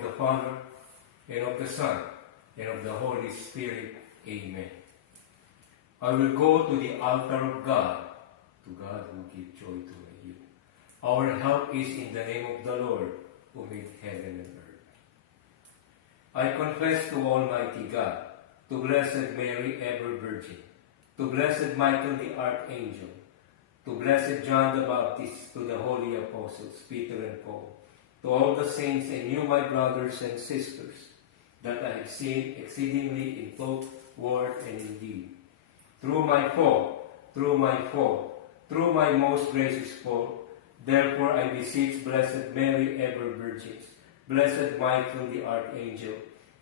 of the Father, and of the Son, and of the Holy Spirit. Amen. I will go to the altar of God, to God who gives joy to my youth. Our help is in the name of the Lord, who made heaven and earth. I confess to Almighty God, to Blessed Mary, ever Virgin, to Blessed Michael the Archangel, to Blessed John the Baptist, to the holy apostles, Peter and Paul, to all the saints and you, my brothers and sisters, that I have sinned exceedingly in thought, word, and in deed. Through my fault, through my most gracious fault, therefore I beseech Blessed Mary, ever Virgin, Blessed Michael the Archangel,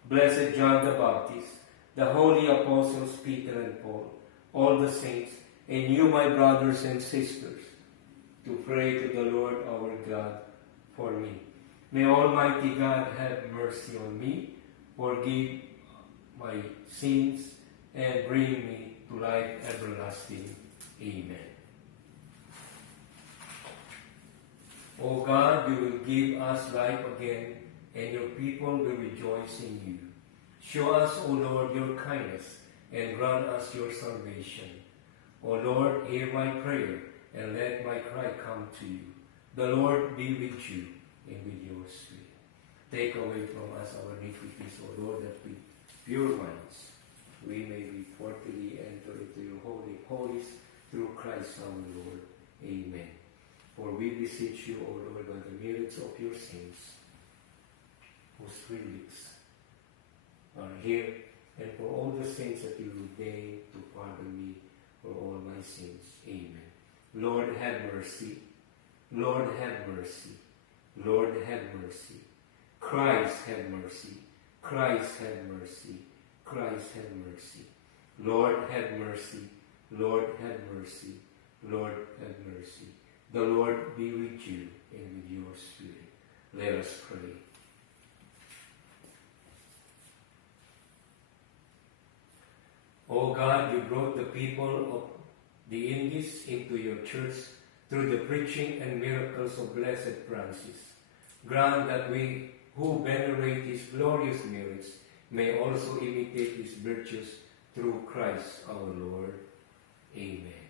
Blessed John the Baptist, the holy apostles, Peter and Paul, all the saints, and you, my brothers and sisters, to pray to the Lord our God for me. May Almighty God have mercy on me, forgive my sins, and bring me to life everlasting. Amen. O God, you will give us life again, and your people will rejoice in you. Show us, O Lord, your kindness, and grant us your salvation. O Lord, hear my prayer, and let my cry come to you. The Lord be with you, and with your spirit. Take away from us our iniquities, O Lord, that with pure minds we may be worthily enter into your holy holies through Christ our Lord. Amen. For we beseech you, O Lord, by the merits of your saints, whose relics are here, and for all the saints that you ordain to pardon me for all my sins. Amen. Lord, have mercy. Lord, have mercy. Lord, have mercy. Christ, have mercy. Christ, have mercy. Christ, have mercy. Lord, have mercy. Lord, have mercy. Lord, have mercy. The Lord be with you and with your spirit. Let us pray. O God, you brought the people of the Indies into your church through the preaching and miracles of Blessed Francis. Grant that we who venerate his glorious merits may also imitate his virtues through Christ our Lord. Amen.